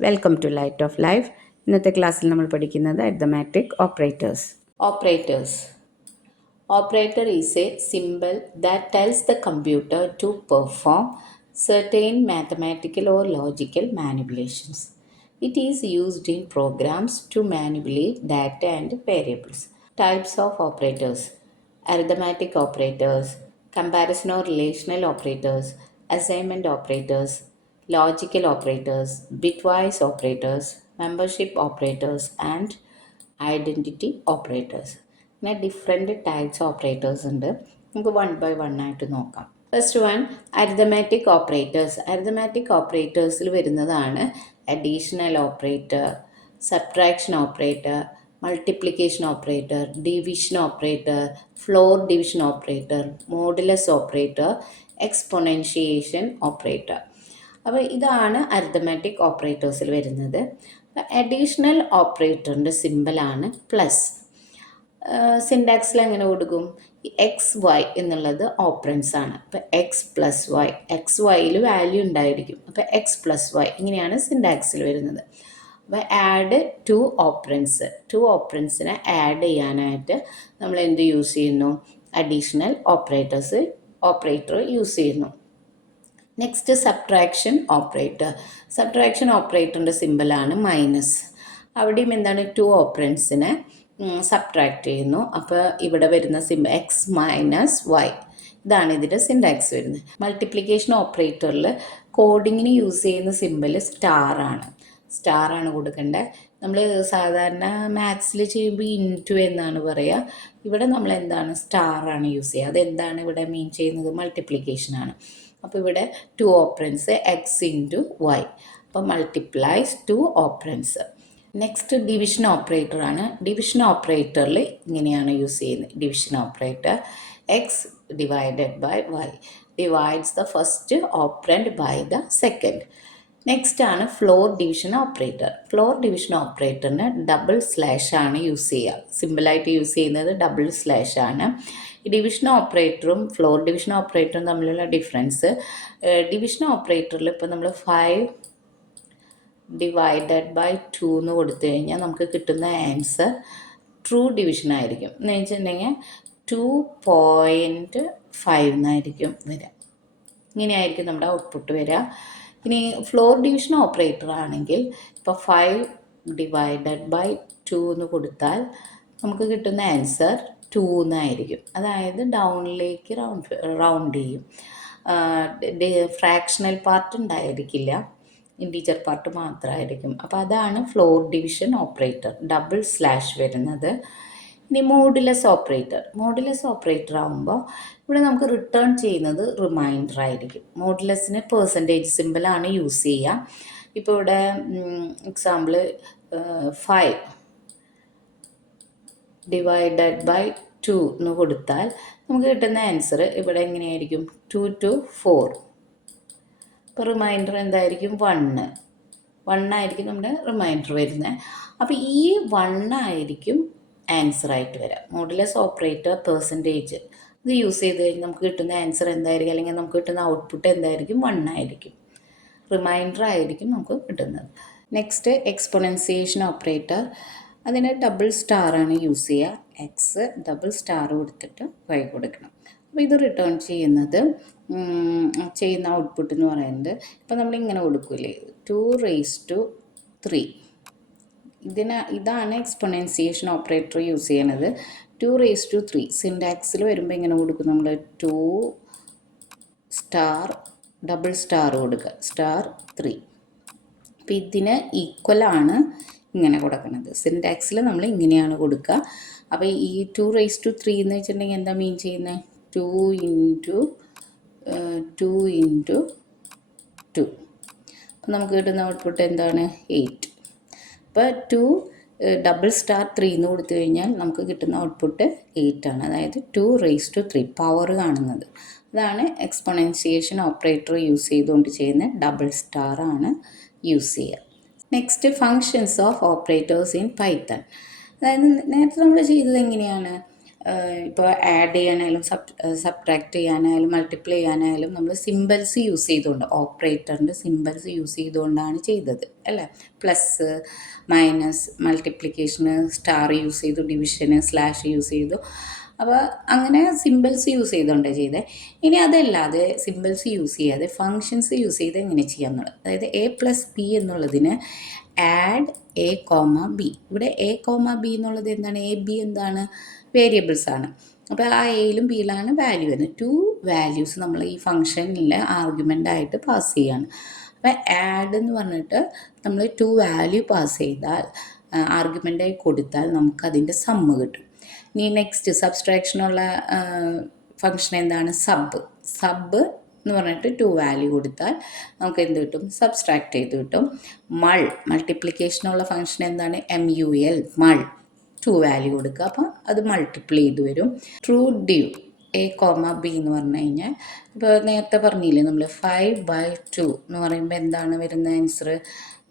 Welcome to light of life. ഇന്നത്തെ ക്ലാസ്സിൽ നമ്മൾ പഠിക്കുന്നത് arithmetic operators. Operators. Operator is a symbol that tells the computer to perform certain mathematical or logical manipulations. It is used in programs to manipulate data and variables. Types of operators: arithmetic operators, comparison or relational operators, assignment operators, logical operators, bitwise operators, membership operators, and identity operators. പിന്നെ different types operators ഉണ്ട്. നമുക്ക് one by one ആയിട്ട് നോക്കാം. First one, arithmetic operators. Arithmetic ഓപ്പറേറ്റേഴ്സിൽ വരുന്നതാണ് additional operator, subtraction operator, multiplication operator, division operator, floor division operator, modulus operator, exponentiation operator. അപ്പോൾ ഇതാണ് arithmetic ഓപ്പറേറ്റേഴ്സിൽ വരുന്നത്. അഡീഷണൽ ഓപ്പറേറ്ററിൻ്റെ സിമ്പിളാണ് പ്ലസ്. സിൻടാക്സിൽ എങ്ങനെ കൊടുക്കും? എക്സ് വൈ എന്നുള്ളത് ഓപ്പറൻസ് ആണ്. അപ്പോൾ എക്സ് പ്ലസ് വൈ, എക്സ് വൈയിൽ വാല്യൂ ഉണ്ടായിരിക്കും. അപ്പോൾ എക്സ് പ്ലസ് വൈ, ഇങ്ങനെയാണ് സിൻടാക്സിൽ വരുന്നത്. അപ്പോൾ ആഡ് ടു ഓപ്പറൻസിനെ ആഡ് ചെയ്യാനായിട്ട് നമ്മൾ എന്ത് യൂസ് ചെയ്യുന്നു? അഡീഷണൽ ഓപ്പറേറ്റർ യൂസ് ചെയ്യുന്നു. Next, subtraction operator. സബ്ട്രാക്ഷൻ ഓപ്പറേറ്ററിൻ്റെ സിമ്പിളാണ് മൈനസ്. അവിടെയും എന്താണ്? ടു ഓപ്പറൻസിനെ സബ്ട്രാക്ട് ചെയ്യുന്നു. അപ്പോൾ ഇവിടെ വരുന്ന സിമ്പിൾ എക്സ് മൈനസ് വൈ, ഇതാണ് ഇതിൻ്റെ സിൻടാക്സ് വരുന്നത്. മൾട്ടിപ്ലിക്കേഷൻ ഓപ്പറേറ്ററിൽ കോഡിങ്ങിന് യൂസ് ചെയ്യുന്ന സിമ്പിൾ സ്റ്റാറാണ് കൊടുക്കേണ്ടത്. നമ്മൾ സാധാരണ മാത്സിൽ ചെയ്യുമ്പോൾ ഇൻറ്റു എന്നാണ് പറയുക. ഇവിടെ നമ്മൾ എന്താണ്? സ്റ്റാറാണ് യൂസ് ചെയ്യുക. അതെന്താണ് ഇവിടെ മീൻ ചെയ്യുന്നത്? മൾട്ടിപ്ലിക്കേഷനാണ്. അപ്പോൾ ഇവിടെ two operands x into y, അപ്പോൾ multiplies two operands. Next division ഓപ്പറേറ്ററാണ്. ഡിവിഷൻ ഓപ്പറേറ്ററിൽ ഇങ്ങനെയാണ് യൂസ് ചെയ്യുന്നത്. Division operator x divided by y divides the first operand by the second. Next ആണ് floor division operator. Floor division ഓപ്പറേറ്ററിന് double slash ആണ് use ചെയ്യുക. സിമ്പിളായിട്ട് യൂസ് ചെയ്യുന്നത് ഡബിൾ സ്ലാഷ് ആണ്. ഈ ഡിവിഷൻ ഓപ്പറേറ്ററും ഫ്ലോർ ഡിവിഷൻ ഓപ്പറേറ്ററും തമ്മിലുള്ള ഡിഫറൻസ്, ഡിവിഷൻ ഓപ്പറേറ്ററിൽ ഇപ്പോൾ നമ്മൾ 5 ഡിവൈഡഡ് ബൈ 2 എന്ന് കൊടുത്തു കഴിഞ്ഞാൽ നമുക്ക് കിട്ടുന്ന ആൻസർ ട്രൂ ഡിവിഷൻ ആയിരിക്കും. എന്ന് വെച്ചിട്ടുണ്ടെങ്കിൽ 2.5 എന്നായിരിക്കും വരിക. ഇങ്ങനെയായിരിക്കും നമ്മുടെ ഔട്ട്പുട്ട് വരിക. ഇനി ഫ്ലോർ ഡിവിഷൻ ഓപ്പറേറ്റർ ആണെങ്കിൽ ഇപ്പോൾ 5 ഡിവൈഡഡ് ബൈ 2 എന്ന് കൊടുത്താൽ നമുക്ക് കിട്ടുന്ന ആൻസർ 2 എന്നായിരിക്കും. അതായത് ഡൗണിലേക്ക് റൗണ്ട് ചെയ്യും. ഫ്രാക്ഷണൽ പാർട്ട് ഉണ്ടായിരിക്കില്ല, ഇൻറ്റീജർ പാർട്ട് മാത്രമായിരിക്കും. അപ്പോൾ അതാണ് floor division operator, double slash വരുന്നത്. ഇനി മോഡുലസ് ഓപ്പറേറ്റർ ആകുമ്പോൾ ഇവിടെ നമുക്ക് റിട്ടേൺ ചെയ്യുന്നത് റിമൈൻഡർ ആയിരിക്കും. മോഡുലസിന് പെർസെൻറ്റേജ് സിമ്പിളാണ് യൂസ് ചെയ്യുക. ഇപ്പോൾ ഇവിടെ എക്സാമ്പിൾ 5 ഡിവൈഡഡ് ബൈ 2 എന്ന് കൊടുത്താൽ നമുക്ക് കിട്ടുന്ന ആൻസർ ഇവിടെ എങ്ങനെയായിരിക്കും? 2 to 4. ഇപ്പോൾ റിമൈൻഡർ എന്തായിരിക്കും? 1 ആയിരിക്കും നമ്മുടെ റിമൈൻഡർ വരുന്നത്. അപ്പോൾ ഈ 1 ആയിരിക്കും ആൻസർ ആയിട്ട് വരാം. മോഡുലസ് ഓപ്പറേറ്റർ പെർസെൻറ്റേജ് ഇത് യൂസ് ചെയ്ത് കഴിഞ്ഞാൽ നമുക്ക് കിട്ടുന്ന ആൻസർ എന്തായിരിക്കും, അല്ലെങ്കിൽ നമുക്ക് കിട്ടുന്ന ഔട്ട്പുട്ട് എന്തായിരിക്കും? 1 ആയിരിക്കും. റിമൈൻഡർ ആയിരിക്കും നമുക്ക് കിട്ടുന്നത്. Next, exponentiation operator. അതിന് ഡബിൾ സ്റ്റാറാണ് യൂസ് ചെയ്യുക. എക്സ് ഡബിൾ സ്റ്റാർ കൊടുത്തിട്ട് വൈ കൊടുക്കണം. അപ്പോൾ ഇത് റിട്ടേൺ ചെയ്യുന്ന ഔട്ട്പുട്ട് എന്ന് പറയുന്നത് ഇപ്പോൾ നമ്മളിങ്ങനെ കൊടുക്കില്ലേ, 2⁻3. ഇതാണ് എക്സ്പൊണൻസിയേഷൻ ഓപ്പറേറ്റർ യൂസ് ചെയ്യണത്. 2⁻3 സിൻടാക്സിൽ വരുമ്പോൾ ഇങ്ങനെ കൊടുക്കും നമ്മൾ 2 സ്റ്റാർ ഡബിൾ സ്റ്റാർ കൊടുക്കുക, *3. അപ്പോൾ ഇതിന് ഈക്വലാണ് ഇങ്ങനെ കൊടുക്കുന്നത്. സിൻടാക്സിൽ നമ്മൾ ഇങ്ങനെയാണ് കൊടുക്കുക. അപ്പോൾ ഈ 2⁻3 എന്ന് വെച്ചിട്ടുണ്ടെങ്കിൽ എന്താ മീൻ ചെയ്യുന്നത്? 2 into 2. അപ്പോൾ നമുക്ക് കിട്ടുന്ന ഔട്ട്പുട്ട് എന്താണ്? 8. ഇപ്പോൾ 2 ഡബിൾ സ്റ്റാർ 3 എന്ന് കൊടുത്തു കഴിഞ്ഞാൽ നമുക്ക് കിട്ടുന്ന ഔട്ട്പുട്ട് 8 ആണ്. അതായത് 2⁻3 പവർ കാണുന്നത്. അതാണ് എക്സ്പൊണൻസിയേഷൻ ഓപ്പറേറ്റർ യൂസ് ചെയ്തുകൊണ്ട് ചെയ്യുന്ന ഡബിൾ സ്റ്റാർ ആണ് യൂസ് ചെയ്യുക. Next, functions of operators in Python. അതായത് നേരത്തെ നമ്മൾ ചെയ്തത് എങ്ങനെയാണ്? ഇപ്പോൾ ആഡ് ചെയ്യാനായാലും സബ്ട്രാക്ട് ചെയ്യാനായാലും മൾട്ടിപ്ലൈ ചെയ്യാനായാലും നമ്മൾ സിമ്പിൾസ് യൂസ് ചെയ്തുകൊണ്ട് ഓപ്പറേറ്ററിൻ്റെ സിമ്പിൾസ് യൂസ് ചെയ്തുകൊണ്ടാണ് ചെയ്തത് അല്ലേ. പ്ലസ്, മൈനസ്, മൾട്ടിപ്ലിക്കേഷന് സ്റ്റാർ യൂസ് ചെയ്തു, ഡിവിഷന് സ്ലാഷ് യൂസ് ചെയ്തു. അപ്പോൾ അങ്ങനെ സിമ്പിൾസ് യൂസ് ചെയ്തുകൊണ്ടാണ് ചെയ്തത്. ഇനി അതല്ലാതെ സിമ്പിൾസ് യൂസ് ചെയ്യാതെ ഫങ്ഷൻസ് യൂസ് ചെയ്ത് എങ്ങനെ ചെയ്യാമെന്നുള്ളത്, അതായത് എ പ്ലസ് ബി എന്നുള്ളതിന് ആഡ് എ കോമ ബി. ഇവിടെ എ കോമ ബി എന്നുള്ളത് എന്താണ്? എ ബി എന്താണ്? വേരിയബിൾസ് ആണ്. അപ്പോൾ ആ എയിലും ബിയിലാണ് വാല്യൂ വരുന്നത്. 2 വാല്യൂസ് നമ്മൾ ഈ ഫംഗ്ഷനിൽ ആർഗ്യുമെൻ്റ് ആയിട്ട് പാസ് ചെയ്യാണ്. അപ്പോൾ ആഡ് എന്ന് പറഞ്ഞിട്ട് നമ്മൾ 2 വാല്യൂ പാസ് ചെയ്താൽ ആർഗ്യുമെൻ്റായി കൊടുത്താൽ നമുക്കതിൻ്റെ സമ്മ് കിട്ടും. ഇനി നെക്സ്റ്റ് സബ്സ്ട്രാക്ഷനുള്ള ഫംഗ്ഷൻ എന്താണ്? സബ് എന്ന് പറഞ്ഞിട്ട് 2 വാല്യൂ കൊടുത്താൽ നമുക്ക് എന്ത് കിട്ടും? സബ്സ്ട്രാക്ട് ചെയ്ത് കിട്ടും. മൾട്ടിപ്ലിക്കേഷനുള്ള ഫംഗ്ഷൻ എന്താണ്? MUL, 2 വാല്യൂ കൊടുക്കുക, അപ്പോൾ അത് മൾട്ടിപ്ലൈ ചെയ്ത് വരും. ട്രൂ ഡിവ് എ കോമ ബി എന്ന് പറഞ്ഞു കഴിഞ്ഞാൽ, ഇപ്പോൾ നേരത്തെ പറഞ്ഞില്ലേ നമ്മൾ 5/2 എന്ന് പറയുമ്പോൾ എന്താണ് വരുന്ന ആൻസർ?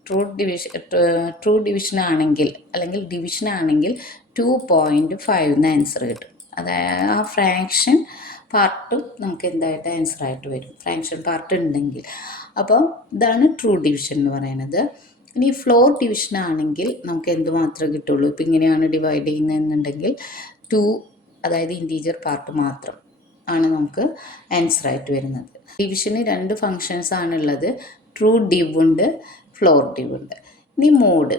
ട്രൂ ഡിവിഷൻ ആണെങ്കിൽ അല്ലെങ്കിൽ ഡിവിഷൻ ആണെങ്കിൽ 2.5 എന്ന് ആൻസർ കിട്ടും. അതായത് ആ ഫ്രാക്ഷൻ പാർട്ടും നമുക്ക് എന്തായിട്ട് ആൻസറായിട്ട് വരും, ഫ്രാക്ഷൻ പാർട്ട് ഉണ്ടെങ്കിൽ. അപ്പോൾ ഇതാണ് ട്രൂ ഡിവിഷൻ എന്ന് പറയുന്നത്. ഇനി ഫ്ലോർ ഡിവിഷൻ ആണെങ്കിൽ നമുക്ക് എന്ത് മാത്രമേ കിട്ടുള്ളൂ? ഇപ്പം ഇങ്ങനെയാണ് ഡിവൈഡ് ചെയ്യുന്നതെന്നുണ്ടെങ്കിൽ 2, അതായത് ഇൻറ്റീജർ പാർട്ട് മാത്രം ആണ് നമുക്ക് ആൻസറായിട്ട് വരുന്നത്. ഡിവിഷന് 2 ഫങ്ഷൻസ് ആണുള്ളത്, ട്രൂ ഡിവ് ഉണ്ട്, ഫ്ലോർ ഡിവ് ഉണ്ട്. ഇനി മോഡ്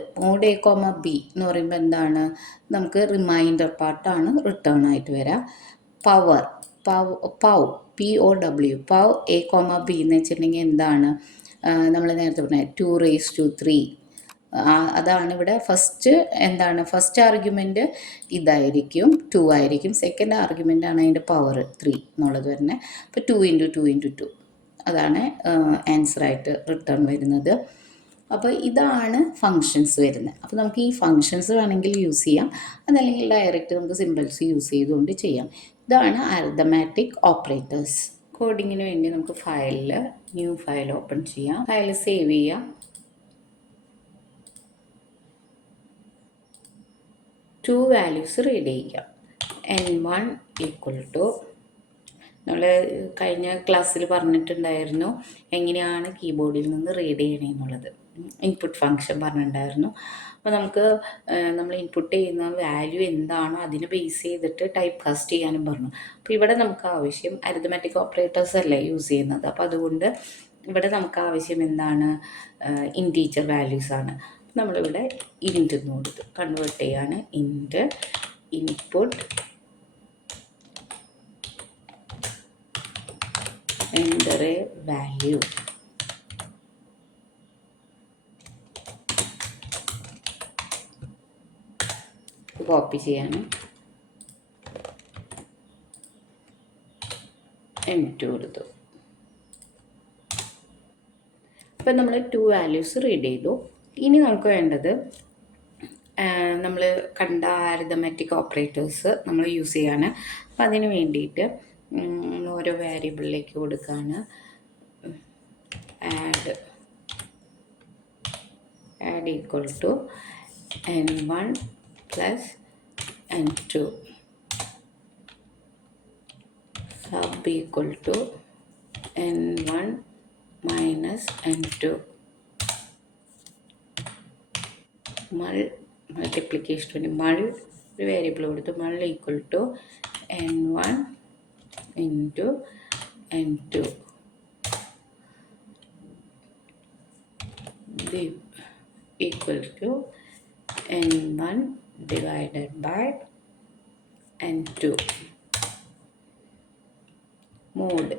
എ കോമ ബി എന്ന് പറയുമ്പോൾ എന്താണ്? നമുക്ക് റിമൈൻഡർ പാർട്ടാണ് റിട്ടേൺ ആയിട്ട് വരാം. POW പൗ എ കോമ ബി എന്ന് വെച്ചിട്ടുണ്ടെങ്കിൽ എന്താണ്? നമ്മൾ നേരത്തെ പറഞ്ഞ 2⁻3 അതാണ് ഇവിടെ ഫസ്റ്റ്. എന്താണ് ഫസ്റ്റ് ആർഗ്യുമെൻറ്റ്? ഇതായിരിക്കും, 2 ആയിരിക്കും. സെക്കൻഡ് ആർഗ്യുമെൻ്റ് ആണ് അതിൻ്റെ പവർ 3 എന്നുള്ളത് വരുന്നത്. അപ്പോൾ 2 × 2 × 2 അതാണ് ആൻസറായിട്ട് റിട്ടേൺ വരുന്നത്. അപ്പോൾ ഇതാണ് ഫങ്ഷൻസ് വരുന്നത്. അപ്പോൾ നമുക്ക് ഈ ഫങ്ഷൻസ് വേണമെങ്കിൽ യൂസ് ചെയ്യാം, അതല്ലെങ്കിൽ ഡയറക്റ്റ് നമുക്ക് സിമ്പിൾസ് യൂസ് ചെയ്തുകൊണ്ട് ചെയ്യാം. ഇതാണ് അരിത്തമാറ്റിക് ഓപ്പറേറ്റേഴ്സ്. കോഡിങ്ങിന് വേണ്ടി നമുക്ക് ഫയലിൽ ന്യൂ ഫയൽ ഓപ്പൺ ചെയ്യാം, ഫയൽ സേവ് ചെയ്യാം. ടു വാല്യൂസ് റീഡ് ചെയ്യിക്കാം. N1 = നമ്മൾ കഴിഞ്ഞ ക്ലാസ്സിൽ പറഞ്ഞിട്ടുണ്ടായിരുന്നു എങ്ങനെയാണ് കീബോർഡിൽ നിന്ന് റീഡ് ചെയ്യണമെന്നുള്ളത്. ഇൻപുട്ട് ഫങ്ഷൻ പറഞ്ഞിട്ടുണ്ടായിരുന്നു. അപ്പോൾ നമുക്ക് നമ്മൾ ഇൻപുട്ട് ചെയ്യുന്ന വാല്യൂ എന്താണോ അതിനെ ബേസ് ചെയ്തിട്ട് ടൈപ്പ് കാസ്റ്റ് ചെയ്യാനും പറഞ്ഞു. അപ്പോൾ ഇവിടെ നമുക്ക് ആവശ്യം അരിത്തമാറ്റിക് ഓപ്പറേറ്റേഴ്സ് അല്ലേ യൂസ് ചെയ്യുന്നത്. അപ്പോൾ അതുകൊണ്ട് ഇവിടെ നമുക്ക് ആവശ്യം എന്താണ്? ഇൻറ്റീജർ വാല്യൂസാണ്. നമ്മളിവിടെ ഇൻറ്റ് എന്ന് കൊടുത്ത് കൺവേർട്ട് ചെയ്യാണ്. Int input enter a value. Copy ചെയ്യാണ്. M2 കൊടുത്തു. അപ്പം നമ്മൾ 2 വാല്യൂസ് റീഡ് ചെയ്തു. ഇനി നമുക്ക് വേണ്ടത് നമ്മൾ കണ്ട അരിത്തമാറ്റിക് ഓപ്പറേറ്റേഴ്സ് നമ്മൾ യൂസ് ചെയ്യാണ്. അപ്പം അതിന് വേണ്ടിയിട്ട് ഓരോ വേരിയബിളിലേക്ക് കൊടുക്കുകയാണ്. Add = N1 + N2. Sub = N1 - N2. Multiplication വേണ്ടി ഒരു വേരിയബിൾ കൊടുത്തു. = N1 × N2. div = N1 / N2. mode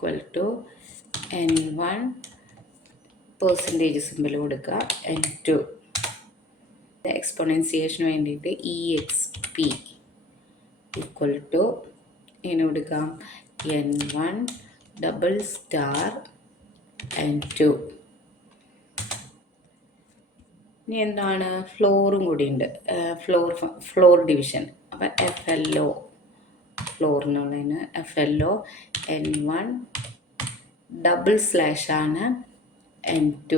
= N1 % കൊടുക്കുക, N2. എക്സ്പോണൻസിയേഷന് വേണ്ടിയിട്ട് exp ഇങ്ങനെ കൊടുക്കാം, N1 * N2. ഇനി എന്താണ്? ഫ്ലോറും കൂടി ഉണ്ട്, ഫ്ലോർ ഡിവിഷൻ. അപ്പം FLO ഫ്ലോർ എന്നുള്ളതിന് FLO N1 // N2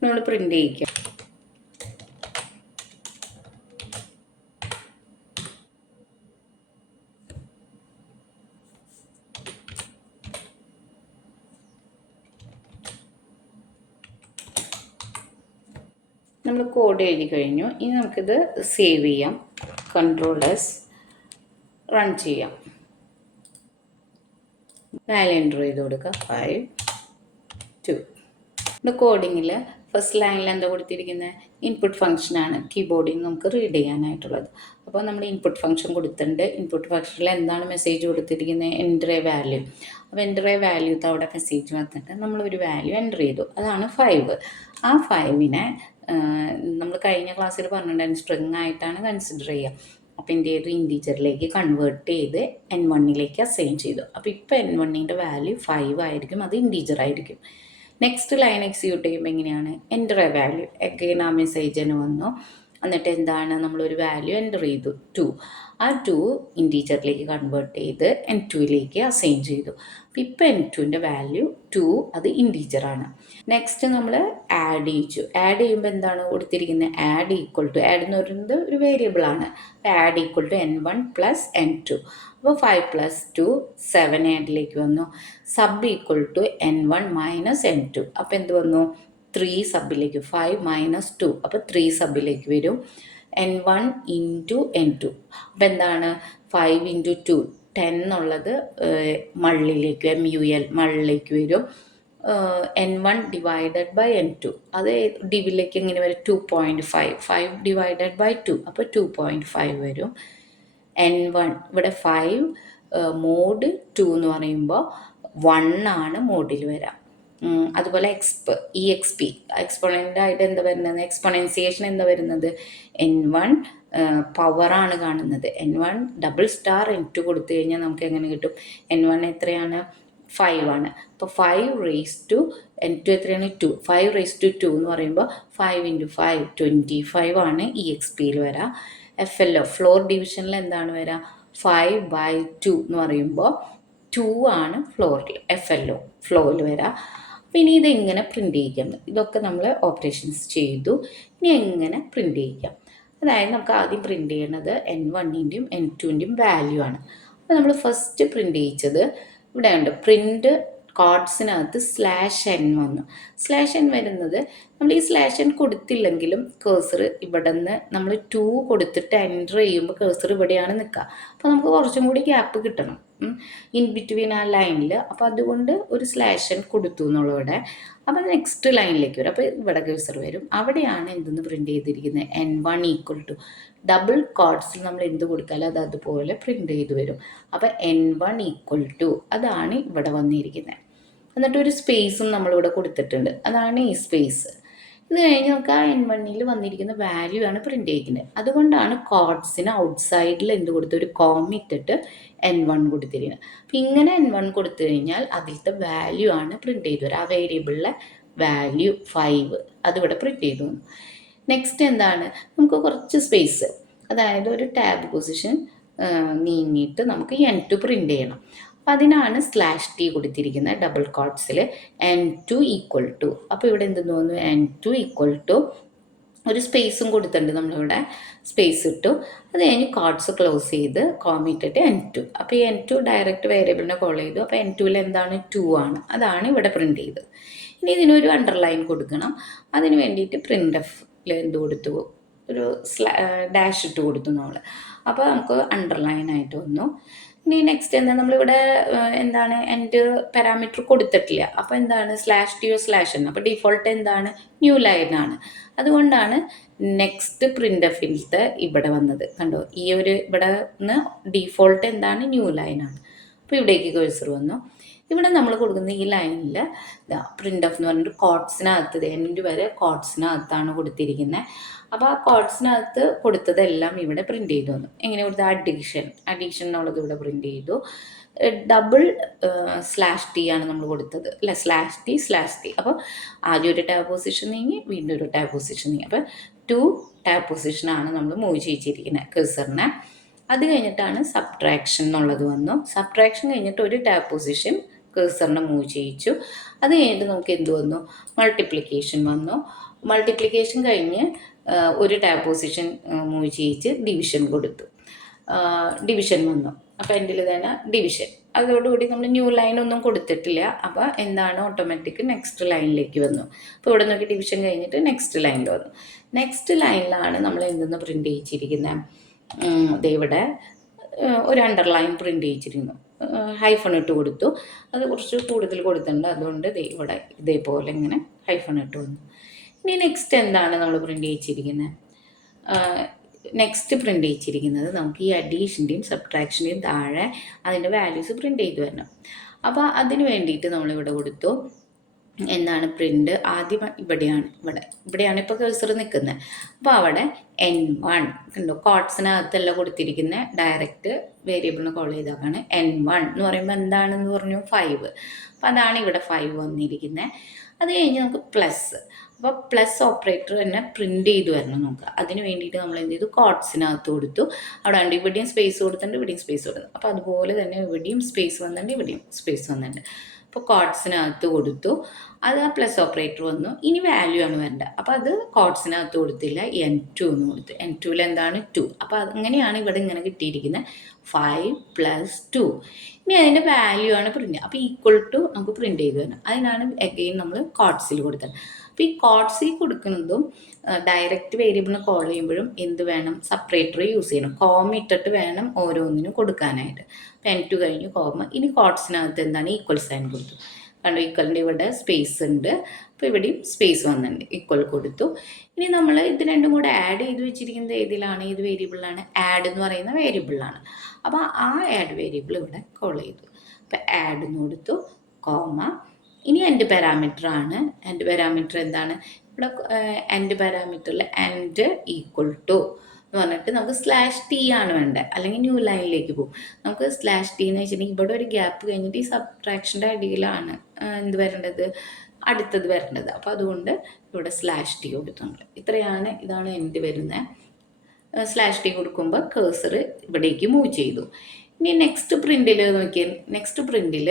നമ്മൾ പ്രിൻ്റ് ചെയ്യിക്കാം. നമ്മൾ കോഡ് എഴുതി കഴിഞ്ഞു. ഇനി നമുക്കിത് സേവ് ചെയ്യാം. Ctrl+S റൺ ചെയ്യാം. വാല്യൂ എൻ്റർ ചെയ്ത് കൊടുക്കുക 5 2. ഇവിടെ കോഡിങ്ങിൽ ഫസ്റ്റ് ലൈനിൽ എന്താ കൊടുത്തിരിക്കുന്നത്? ഇൻപുട്ട് ഫംഗ്ഷനാണ് കീബോർഡിൽ നിന്ന് നമുക്ക് റീഡ് ചെയ്യാനായിട്ടുള്ളത്. അപ്പോൾ നമ്മൾ ഇൻപുട്ട് ഫംഗ്ഷൻ കൊടുത്തിട്ടുണ്ട്. ഇൻപുട്ട് ഫംഗ്ഷനിൽ എന്താണ് മെസ്സേജ് കൊടുത്തിരിക്കുന്നത്? Enter A value. അപ്പോൾ എൻ്റർ എ വാല്യൂ അവിടെ മെസ്സേജ് വന്നിട്ട് നമ്മളൊരു വാല്യൂ എൻ്റർ ചെയ്തു. അതാണ് 5. ആ 5നെ നമ്മൾ കഴിഞ്ഞ ക്ലാസ്സിൽ പറഞ്ഞിട്ടുണ്ടായിരുന്നു സ്ട്രിങ് ആയിട്ടാണ് കൺസിഡർ ചെയ്യുക. അപ്പോൾ എന്ത് ചെയ്തു? ഇൻറ്റീജറിലേക്ക് കൺവേർട്ട് ചെയ്ത് N1ലേക്ക് അസൈൻ ചെയ്തു. അപ്പോൾ ഇപ്പോൾ N1ൻ്റെ വാല്യൂ 5 ആയിരിക്കും. അത് ഇൻറ്റീജർ ആയിരിക്കും. നെക്സ്റ്റ് ലൈൻ എക്സിക്യൂട്ട് ചെയ്യുമ്പോൾ എങ്ങനെയാണ്? Enter A value. എഗെയിൻ ആ മെസ്സേജിന് വന്നു. എന്നിട്ട് എന്താണ്? നമ്മളൊരു വാല്യൂ എൻ്റർ ചെയ്തു 2. ആ 2 ഇൻറ്റീജറിലേക്ക് കൺവേർട്ട് ചെയ്ത് N2ലേക്ക് അസൈൻ ചെയ്തു. അപ്പോൾ ഇപ്പോൾ N2ൻ്റെ വാല്യൂ 2, അത് ഇൻറ്റീജറാണ്. നെക്സ്റ്റ് നമ്മൾ ആഡ് ചെയ്യിച്ചു. ആഡ് ചെയ്യുമ്പോൾ എന്താണ് കൊടുത്തിരിക്കുന്നത്? ആഡ് ഈക്വൽ ടു, ആഡ് എന്ന് പറയുന്നത് ഒരു വേരിയബിളാണ്. Add equal to N1 + N2. അപ്പോൾ 5 + 2 7 ആഡിലേക്ക് വന്നു. Sub equal to N1 - N2. അപ്പോൾ എന്ത് വന്നു? 3 സബിലേക്ക് 5 - 2. അപ്പോൾ 3 സബിലേക്ക് വരും. N1 × N2. അപ്പോൾ എന്താണ്? 5 × 2 10 എന്നുള്ളത് മള്ളിലേക്ക് MUL മള്ളിലേക്ക് വരും. N1 / N2 അത് ഡിവിലേക്ക് എങ്ങനെ വരും? 2.5. 5 / 2 അപ്പോൾ 2.5 വരും. N1 ഇവിടെ 5 മോഡ് 2 എന്ന് പറയുമ്പോൾ 1 ആണ് മോഡിൽ വരാം. അതുപോലെ EXP എക്സ്പൊണൻ്റായിട്ട് എന്താ വരുന്നത്? എക്സ്പൊണൻസിയേഷൻ എന്താ വരുന്നത്? N1 പവറാണ് കാണുന്നത്. N1 ∩ N2 കൊടുത്തു കഴിഞ്ഞാൽ നമുക്ക് എങ്ങനെ കിട്ടും? N1 എത്രയാണ്? 5 ആണ്. അപ്പോൾ 5 raised to N2 എത്രയാണ്? 2. 5 raised to 2 എന്ന് പറയുമ്പോൾ 5 × 5 25 ആണ് EXPയിൽ വരാം. FLO ഫ്ലോർ ഡിവിഷനിൽ എന്താണ് വരിക? 5/2 എന്ന് പറയുമ്പോൾ 2 ആണ് ഫ്ലോറിൽ FLO ഫ്ലോയിൽ വരാം. അപ്പോൾ ഇനി ഇതെങ്ങനെ പ്രിൻ്റ് ചെയ്യിക്കാം? ഇതൊക്കെ നമ്മൾ ഓപ്പറേഷൻസ് ചെയ്തു. ഇനി എങ്ങനെ പ്രിൻ്റ് ചെയ്യിക്കാം? അതായത് നമുക്ക് ആദ്യം പ്രിൻ്റ് ചെയ്യണത് N1ൻ്റെയും N2ൻ്റെയും വാല്യൂ ആണ്. അപ്പോൾ നമ്മൾ ഫസ്റ്റ് പ്രിൻ്റ് ചെയ്യിച്ചത് ഇവിടെ ഉണ്ട്. പ്രിൻ്റ് കോഡ്സിനകത്ത് /n വന്നു. /n വരുന്നത് നമ്മൾ ഈ /n കൊടുത്തില്ലെങ്കിലും കേഴ്സർ ഇവിടെ നിന്ന് നമ്മൾ 2 കൊടുത്തിട്ട് എൻ്റർ ചെയ്യുമ്പോൾ കേഴ്സർ ഇവിടെയാണ് നിൽക്കുക. അപ്പോൾ നമുക്ക് കുറച്ചും കൂടി ഗ്യാപ്പ് കിട്ടണം ഇൻ ബിറ്റ്വീൻ ആ ലൈനിൽ. അപ്പോൾ അതുകൊണ്ട് ഒരു /n കൊടുത്തു എന്നുള്ളവിടെ. അപ്പോൾ നെക്സ്റ്റ് ലൈനിലേക്ക് വരും. അപ്പോൾ ഇവിടെ കേഴ്സർ വരും. അവിടെയാണ് എന്തെന്ന് പ്രിൻ്റ് ചെയ്തിരിക്കുന്നത്? N1 = ഡബിൾ കോഡ്സിൽ നമ്മൾ എന്ത് കൊടുത്താലും അത് അതുപോലെ പ്രിൻ്റ് ചെയ്ത് വരും. അപ്പോൾ N1 = അതാണ് ഇവിടെ വന്നിരിക്കുന്നത്. എന്നിട്ട് ഒരു സ്പേസും നമ്മളിവിടെ കൊടുത്തിട്ടുണ്ട്. അതാണ് ഈ സ്പേസ്. ഇത് കഴിഞ്ഞ് നമുക്ക് ആ N1ൽ വന്നിരിക്കുന്ന വാല്യൂ ആണ് പ്രിൻ്റ് ചെയ്യിക്കുന്നത്. അതുകൊണ്ടാണ് കോഡ്സിന് ഔട്ട്സൈഡിൽ എന്ത് കൊടുത്ത് ഒരു ഇട്ടിട്ട് N1 കൊടുത്തിരിക്കുന്നത്. അപ്പം ഇങ്ങനെ N1 കൊടുത്തു കഴിഞ്ഞാൽ അതിലത്തെ വാല്യൂ ആണ് പ്രിൻ്റ് ചെയ്ത് വരിക. ആ വേരിയബിളിലെ വാല്യൂ 5 അതിവിടെ പ്രിൻ്റ് ചെയ്തു. നെക്സ്റ്റ് എന്താണ്? നമുക്ക് കുറച്ച് സ്പേസ്, അതായത് ഒരു ടാബ് പൊസിഷൻ നീങ്ങിയിട്ട് നമുക്ക് N2 പ്രിൻ്റ് ചെയ്യണം. അപ്പം അതിനാണ് /t കൊടുത്തിരിക്കുന്നത് ഡബിൾ കോട്ട്സിൽ. N2 = അപ്പോൾ ഇവിടെ എന്തെന്ന് തോന്നുന്നു? N2 = ഒരു സ്പേസും കൊടുത്തിട്ടുണ്ട്. നമ്മളിവിടെ സ്പേസ് ഇട്ടു. അത് കഴിഞ്ഞ് കോട്ട്സ് ക്ലോസ് ചെയ്ത് കോമിട്ടിട്ട് N2. അപ്പോൾ ഈ N2 ഡയറക്റ്റ് വേരിയബിളിനെ കോൾ ചെയ്തു. അപ്പോൾ N2ൽ എന്താണ്? 2 ആണ്. അതാണ് ഇവിടെ പ്രിൻ്റ് ചെയ്തത്. ഇനി ഇതിനൊരു അണ്ടർലൈൻ കൊടുക്കണം. അതിന് വേണ്ടിയിട്ട് printfൽ എന്ത് കൊടുത്തു? ഒരു ഡാഷ് ഇട്ട് കൊടുത്തു നമ്മൾ. അപ്പോൾ നമുക്ക് അണ്ടർലൈൻ ആയിട്ട് വന്നു. ഇനി നെക്സ്റ്റ് എന്താ? നമ്മളിവിടെ എന്താണ്? എൻ്റെ പാരാമീറ്റർ കൊടുത്തിട്ടില്ല. അപ്പോൾ എന്താണ്? /t /n. അപ്പോൾ ഡിഫോൾട്ട് എന്താണ്? ന്യൂ ലൈനാണ്. അതുകൊണ്ടാണ് നെക്സ്റ്റ് printfലത്തെ ഇവിടെ വന്നത്. കണ്ടോ? ഈ ഒരു ഇവിടെ നിന്ന് ഡിഫോൾട്ട് എന്താണ്? ന്യൂ ലൈനാണ്. അപ്പോൾ ഇവിടേക്ക് കേഴ്സർ വന്നു. ഇവിടെ നമ്മൾ കൊടുക്കുന്ന ഈ ലൈനിൽ printf എന്ന് പറഞ്ഞിട്ട് കോഡ്സിനകത്ത് എൻ്റെ വരെ കോഡ്സിനകത്താണ് കൊടുത്തിരിക്കുന്നത്. അപ്പോൾ ആ കോഡ്സിനകത്ത് കൊടുത്തതെല്ലാം ഇവിടെ പ്രിൻ്റ് ചെയ്തു വന്നു. എങ്ങനെ കൊടുത്ത? അഡീഷൻ എന്നുള്ളത് ഇവിടെ പ്രിൻ്റ് ചെയ്തു. ഡബിൾ /t ആണ് നമ്മൾ കൊടുത്തത് അല്ല, /t. അപ്പോൾ ആദ്യം ഒരു ടാബ് പൊസിഷൻ നീങ്ങി, വീണ്ടും ഒരു ടാബ് പൊസിഷൻ നീങ്ങി. അപ്പോൾ 2 ടാബ് പൊസിഷനാണ് നമ്മൾ മൂവ് ചെയ്യിച്ചിരിക്കുന്നത് കേഴ്സറിനെ. അത് കഴിഞ്ഞിട്ടാണ് സബ്ട്രാക്ഷൻ എന്നുള്ളത് വന്നു. സബ്ട്രാക്ഷൻ കഴിഞ്ഞിട്ട് ഒരു ടാബ് പൊസിഷൻ കേഴ്സറിനെ മൂവ് ചെയ്യിച്ചു. അത് കഴിഞ്ഞിട്ട് നമുക്ക് എന്ത് വന്നു? മൾട്ടിപ്ലിക്കേഷൻ വന്നു. മൾട്ടിപ്ലിക്കേഷൻ കഴിഞ്ഞ് ഒരു ടാബ് പൊസിഷൻ മൂവ് ചെയ്യിച്ച് ഡിവിഷൻ കൊടുത്തു. ഡിവിഷൻ വന്നു. അപ്പോൾ എൻ്റെ തന്നെ അതോടുകൂടി നമ്മൾ ന്യൂ ലൈൻ ഒന്നും കൊടുത്തിട്ടില്ല. അപ്പോൾ എന്താണ് ഓട്ടോമാറ്റിക് നെക്സ്റ്റ് ലൈനിലേക്ക് വന്നു. അപ്പോൾ ഇവിടെ നോക്കി ഡിവിഷൻ കഴിഞ്ഞിട്ട് നെക്സ്റ്റ് ലൈനിൽ വന്നു. നെക്സ്റ്റ് ലൈനിലാണ് നമ്മൾ എന്തെന്ന് പ്രിൻ്റ് ചെയ്യിച്ചിരിക്കുന്നത്. ഇവിടെ ഒരു അണ്ടർലൈൻ പ്രിൻ്റ് ചെയ്യിച്ചിരുന്നു. ഹൈഫൺ ഇട്ട് കൊടുത്തു. അത് കുറച്ച് കൂടുതൽ കൊടുത്തിട്ടുണ്ട്. അതുകൊണ്ട് ഇവിടെ ഇതേപോലെ ഇങ്ങനെ ഹൈഫൺ ഇട്ട് വന്നു. ഇനി നെക്സ്റ്റ് എന്താണ് നമ്മൾ പ്രിൻ്റ് ചെയ്യിച്ചിരിക്കുന്നത്? നെക്സ്റ്റ് പ്രിൻ്റ് ചെയ്യിച്ചിരിക്കുന്നത് നമുക്ക് ഈ അഡീഷൻ്റെയും സബ്ട്രാക്ഷൻ്റെയും താഴെ അതിൻ്റെ വാല്യൂസ് പ്രിൻ്റ് ചെയ്ത് വരണം. അപ്പോൾ അതിന് വേണ്ടിയിട്ട് നമ്മളിവിടെ കൊടുത്തു എന്താണ് പ്രിൻ്റ്. ആദ്യം ഇവിടെയാണ് ഇപ്പോൾ കഴ്സർ നിൽക്കുന്നത്. അപ്പോൾ അവിടെ N1 കണ്ടോ, കോട്ട്സിനകത്തല്ല കൊടുത്തിരിക്കുന്നത്, ഡയറക്റ്റ് വേരിയബിളിന് കോൾ ചെയ്താക്കാണ്. N1 എന്ന് പറയുമ്പോൾ എന്താണെന്ന് പറഞ്ഞു 5. അപ്പോൾ അതാണ് ഇവിടെ 5 വന്നിരിക്കുന്നത്. അത് കഴിഞ്ഞ് നമുക്ക് പ്ലസ്. അപ്പോൾ പ്ലസ് ഓപ്പറേറ്റർ തന്നെ പ്രിൻ്റ് ചെയ്ത് വരണം നമുക്ക്. അതിന് വേണ്ടിയിട്ട് നമ്മൾ എന്ത് ചെയ്തു, കോട്ട്സിനകത്ത് കൊടുത്തു. അവിടെ ഉണ്ട് ഇവിടെയും സ്പേസ് കൊടുത്തിട്ടുണ്ട്, ഇവിടെയും സ്പേസ് കൊടുത്തു. അപ്പോൾ അതുപോലെ തന്നെ ഇവിടെയും സ്പേസ് വന്നിട്ടുണ്ട്, ഇവിടെയും സ്പേസ് വന്നിട്ടുണ്ട്. അപ്പോൾ കോട്ട്സിനകത്ത് കൊടുത്തു. അത് ആ പ്ലസ് ഓപ്പറേറ്റർ വന്നു. ഇനി വാല്യൂ ആണ് വരേണ്ടത്. അപ്പോൾ അത് കോട്ട്സിനകത്ത് കൊടുത്തില്ല, N2 എന്ന് കൊടുത്തു. N2ൽ എന്താണ് 2. അപ്പോൾ അങ്ങനെയാണ് ഇവിടെ ഇങ്ങനെ കിട്ടിയിരിക്കുന്നത് 5 + 2. ഇനി അതിൻ്റെ വാല്യൂ ആണ് പ്രിൻ്റ്. അപ്പോൾ ഈക്വൽ ടു നമുക്ക് പ്രിൻ്റ് ചെയ്ത് വരണം. അതിനാണ് അഗെയിൻ നമ്മൾ കോട്ട്സിൽ കൊടുത്തത്. അപ്പോൾ ഈ കോട്ട്സിൽ കൊടുക്കുന്നതും ഡയറക്റ്റ് വേരിയബിളിന് കോൾ ചെയ്യുമ്പോഴും എന്ത് വേണം, സെപ്പറേറ്റർ യൂസ് ചെയ്യണം. കോമ ഇട്ടിട്ട് വേണം ഓരോന്നിനും കൊടുക്കാനായിട്ട്. അപ്പോൾ N2 കഴിഞ്ഞു കോമ. ഇനി കോട്ട്സിനകത്ത് എന്താണ് ഈക്വൽ സൈൻ കൊടുത്തു. കണ്ടോ, ഈക്വലിൻ്റെ ഇവിടെ സ്പേസ് ഉണ്ട്. അപ്പോൾ ഇവിടെയും സ്പേസ് വന്നിട്ടുണ്ട്, ഈക്വൽ കൊടുത്തു. ഇനി നമ്മൾ ഇത് രണ്ടും കൂടെ ആഡ് ചെയ്ത് വെച്ചിരിക്കുന്നത് ഏത് വേരിയബിളിലാണ്? ആഡ് എന്ന് പറയുന്ന വേരിയബിളിലാണ്. അപ്പോൾ ആ ആഡ് വേരിയബിൾ ഇവിടെ കോൾ ചെയ്തു. അപ്പോൾ ആഡ് എന്ന് കൊടുത്തു, കോമ. ഇനി എൻ്റെ പാരാമീറ്റർ ആണ്. എൻ്റെ പാരാമീറ്റർ എന്താണ്? ഇവിടെ എൻ്റെ പാരാമീറ്ററിൽ എൻ്റെ ഈക്വൽ ടു എന്ന് പറഞ്ഞിട്ട് നമുക്ക് /t ആണ് വേണ്ടത്, അല്ലെങ്കിൽ ന്യൂ ലൈനിലേക്ക് പോകും. നമുക്ക് /t എന്ന് വെച്ചിട്ടുണ്ടെങ്കിൽ ഇവിടെ ഒരു ഗ്യാപ്പ് കഴിഞ്ഞിട്ട് ഈ സബ്ട്രാക്ഷൻ്റെ അടിയിലാണ് എന്ത് വരേണ്ടത്, അടുത്തത് വരേണ്ടത്. അപ്പോൾ അതുകൊണ്ട് ഇവിടെ /t കൊടുത്തു നമ്മൾ. ഇതാണ് എൻ്റെ വരുന്നത്. /t കൊടുക്കുമ്പോൾ കേഴ്സർ ഇവിടേക്ക് മൂവ് ചെയ്തു. ഇനി നെക്സ്റ്റ് പ്രിൻറ്റിൽ നോക്കിയാൽ, നെക്സ്റ്റ് പ്രിൻറ്റിൽ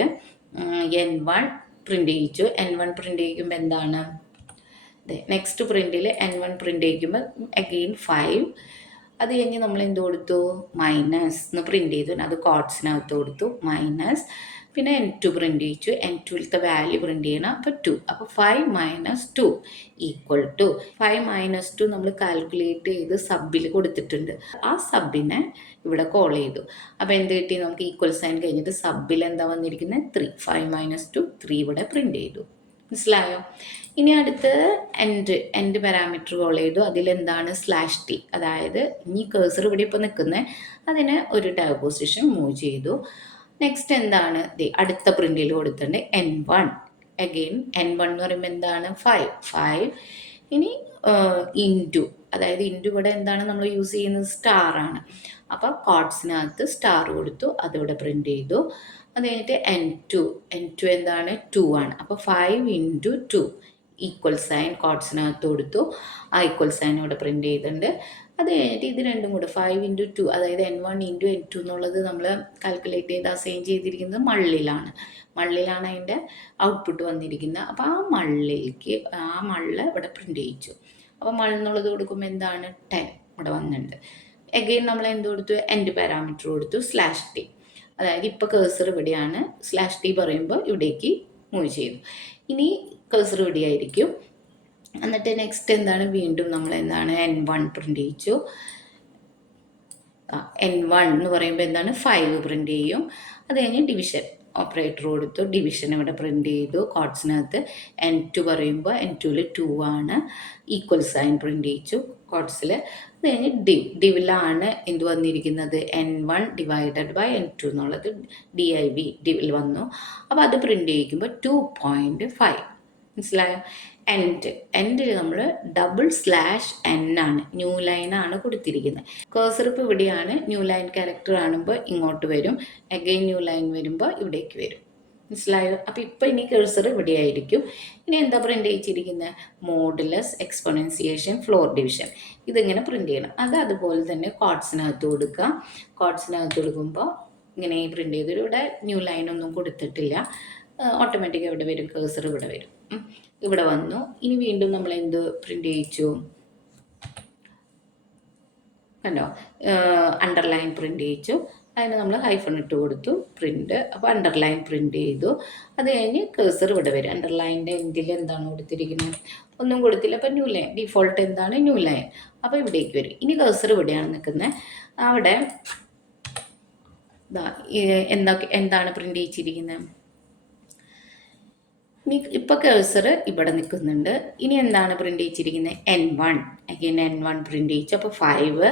N1 പ്രിൻ്റ് ചെയ്യിച്ചു. N1 പ്രിൻ്റ് ചെയ്യിക്കുമ്പോൾ എന്താണ്, നെക്സ്റ്റ് പ്രിൻറ്റിൽ N1 പ്രിൻ്റ് ചെയ്യിക്കുമ്പോൾ അഗെയിൻ 5. അത് കഴിഞ്ഞ് നമ്മൾ എന്ത് കൊടുത്തു, മൈനസ് എന്ന് പ്രിൻ്റ് ചെയ്തു. അത് കോട്ട്സിനകത്ത് കൊടുത്തു, മൈനസ്. പിന്നെ N2 പ്രിൻ്റ് ചെയ്യിച്ചു. N2ലത്തെ വാല്യൂ പ്രിൻ്റ് ചെയ്യണം. അപ്പോൾ 2. അപ്പോൾ 5 - 2 = 5 - 2 നമ്മൾ കാൽക്കുലേറ്റ് ചെയ്ത് സബിൽ കൊടുത്തിട്ടുണ്ട്. ആ സബിനെ ഇവിടെ കോൾ ചെയ്തു. അപ്പോൾ എന്ത് കിട്ടി, നമുക്ക് ഈക്വൽ സൈൻ കഴിഞ്ഞിട്ട് സബിൽ എന്താ വന്നിരിക്കുന്നത്, 3. 5 - 2 3 ഇവിടെ പ്രിൻ്റ് ചെയ്തു. മനസ്സിലായോ? ഇനി അടുത്ത് എൻ്റെ പാരാമീറ്റർ കോൾ ചെയ്തു. അതിലെന്താണ് /t. അതായത് ഇനി കേഴ്സർ ഇവിടെ ഇപ്പോൾ നിൽക്കുന്നത്, അതിന് ഒരു ടാബ് പൊസിഷൻ മൂവ് ചെയ്തു. നെക്സ്റ്റ് എന്താണ്, അടുത്ത പ്രിൻറ്റിൽ കൊടുത്തിട്ടുണ്ട് N1. അഗെയിൻ N1 എന്ന് പറയുമ്പോൾ എന്താണ് 5. ഇനി ഇൻറ്റു, അതായത് ഇൻറ്റു ഇവിടെ എന്താണ് നമ്മൾ യൂസ് ചെയ്യുന്നത്, സ്റ്റാർ ആണ്. അപ്പോൾ കോട്ട്സിനകത്ത് സ്റ്റാർ കൊടുത്തു, അതിവിടെ പ്രിൻ്റ് ചെയ്തു. അത് കഴിഞ്ഞിട്ട് N2 എന്താണ് 2 ആണ്. അപ്പോൾ 5 × 2 ഈക്വൽ സൈൻ കോട്ട്സിനകത്ത് കൊടുത്തു. ആ ഈക്വൽ സൈൻ ഇവിടെ പ്രിൻ്റ് ചെയ്തിട്ടുണ്ട്. അത് കഴിഞ്ഞിട്ട് ഇത് രണ്ടും കൂടെ 5 × 2, അതായത് N1 × N2 എന്നുള്ളത് നമ്മൾ കാൽക്കുലേറ്റ് ചെയ്ത് അസൈൻ ചെയ്തിരിക്കുന്നത് മള്ളിലാണ് അതിൻ്റെ ഔട്ട്പുട്ട് വന്നിരിക്കുന്നത്. അപ്പോൾ ആ മള്ള് ഇവിടെ പ്രിൻ്റ് ചെയ്യിച്ചു. അപ്പോൾ മള്ളെന്നുള്ളത് കൊടുക്കുമ്പോൾ എന്താണ് 10 ഇവിടെ വന്നിട്ടുണ്ട്. അഗെയിൻ നമ്മൾ എന്ത് കൊടുത്തു, എൻ്റെ പാരാമീറ്റർ കൊടുത്തു /t. അതായത് ഇപ്പോൾ കേഴ്സർ ഇവിടെയാണ്, /t പറയുമ്പോൾ ഇവിടേക്ക് മൂവ് ചെയ്തു. ഇനി കേഴ്സർ ഇവിടെ ആയിരിക്കും. എന്നിട്ട് നെക്സ്റ്റ് എന്താണ്, വീണ്ടും നമ്മൾ എന്താണ് N1 പ്രിൻ്റ് ചെയ്യിച്ചു. N1 എന്ന് പറയുമ്പോൾ എന്താണ് 5 പ്രിൻ്റ് ചെയ്യും. അത് കഴിഞ്ഞ് ഡിവിഷൻ ഓപ്പറേറ്റർ കൊടുത്തു, ഡിവിഷൻ ഇവിടെ പ്രിൻ്റ് ചെയ്തു. കോട്ട്സിനകത്ത് N2 പറയുമ്പോൾ N2ൽ 2 ആണ്. ഈക്വൽ സൈൻ പ്രിൻ്റ് ചെയ്യിച്ചു കോട്ട്സിൽ. അത് കഴിഞ്ഞ് ഡിവിലാണ് എന്ത് വന്നിരിക്കുന്നത്, N1 / N2 എന്നുള്ളത് ഡിവിൽ വന്നു. അപ്പോൾ അത് പ്രിൻ്റ് ചെയ്യിക്കുമ്പോൾ 2.5. മനസ്സിലായോ? എൻഡിൽ നമ്മൾ /n ആണ്, ന്യൂ ലൈൻ ആണ് കൊടുത്തിരിക്കുന്നത്. കേഴ്സർ ഇപ്പോൾ ഇവിടെയാണ്, ന്യൂ ലൈൻ ക്യാരക്ടർ കാണുമ്പോൾ ഇങ്ങോട്ട് വരും, അഗെയിൻ ന്യൂ ലൈൻ വരുമ്പോൾ ഇവിടേക്ക് വരും. മനസ്സിലായോ? അപ്പോൾ ഇപ്പോൾ ഇനി കേഴ്സർ ഇവിടെ ആയിരിക്കും. ഇനി എന്താ പ്രിൻ്റ് ചെയ്യിച്ചിരിക്കുന്നത്, മോഡുലസ്, എക്സ്പൊണൻസിയേഷൻ, ഫ്ലോർ ഡിവിഷൻ. ഇതിങ്ങനെ പ്രിൻ്റ് ചെയ്യണം. അത് അതുപോലെ തന്നെ കോട്ട്സിനകത്ത് കൊടുക്കുക. കോട്ട്സിനകത്ത് കൊടുക്കുമ്പോൾ ഇങ്ങനെ പ്രിൻ്റ് ചെയ്ത്, ഇവിടെ ന്യൂ ലൈനൊന്നും കൊടുത്തിട്ടില്ല. ഓട്ടോമാറ്റിക് എവിടെ വരും, കേഴ്സർ ഇവിടെ വരും. ഇവിടെ വന്നു. ഇനി വീണ്ടും നമ്മൾ എന്ത് പ്രിൻ്റ് ചെയ്യിച്ചു, കണ്ടോ, അണ്ടർലൈൻ പ്രിൻ്റ് ചെയ്യിച്ചു. അതിന് നമ്മൾ ഹൈഫൺ ഇട്ട് കൊടുത്തു, പ്രിൻ്റ്. അപ്പോൾ അണ്ടർലൈൻ പ്രിൻ്റ് ചെയ്തു. അത് കഴിഞ്ഞ് കേഴ്സർ ഇവിടെ വരും. അണ്ടർലൈൻ്റെ എൻഡിൽ എന്താണ് കൊടുത്തിരിക്കുന്നത്? ഒന്നും കൊടുത്തില്ല. അപ്പോൾ ന്യൂ ലൈൻ, ഡിഫോൾട്ട് എന്താണ്? New line. അപ്പോൾ ഇവിടേക്ക് വരും. ഇനി കേഴ്സർ ഇവിടെയാണ് നിൽക്കുന്നത്. അവിടെ എന്താണ് പ്രിൻ്റ് ചെയ്യിച്ചിരിക്കുന്നത്? ഇപ്പോൾ കേഴ്സർ ഇവിടെ നിൽക്കുന്നുണ്ട്. ഇനി എന്താണ് print ചെയ്യിച്ചിരിക്കുന്നത്? N1. Again N1 print ചെയ്യിച്ചു. അപ്പോൾ 5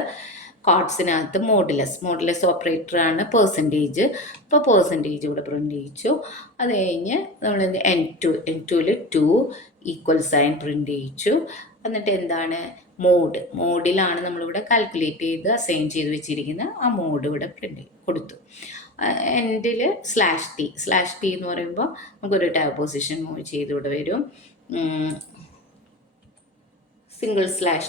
കോഡ്സിനകത്ത് മോഡുലസ് ഓപ്പറേറ്ററാണ് പെർസെൻറ്റേജ്. അപ്പോൾ പെർസെൻറ്റേജ് ഇവിടെ പ്രിൻ്റ് ചെയ്യിച്ചു. അത് കഴിഞ്ഞ് നമ്മൾ N2ൽ 2 ഈക്വൽ സൈൻ പ്രിൻ്റ് ചെയ്യിച്ചു. എന്നിട്ട് എന്താണ്? മോഡിലാണ് നമ്മളിവിടെ കാൽക്കുലേറ്റ് ചെയ്ത് അസൈൻ ചെയ്ത് വെച്ചിരിക്കുന്നത്. ആ മോഡ് ഇവിടെ പ്രിൻ്റ് കൊടുത്തു. എൻഡിൽ /t എന്ന് പറയുമ്പോൾ നമുക്കൊരു ടാബ് പൊസിഷൻ മൂവ് ചെയ്ത് ഇവിടെ വരും. സിംഗിൾ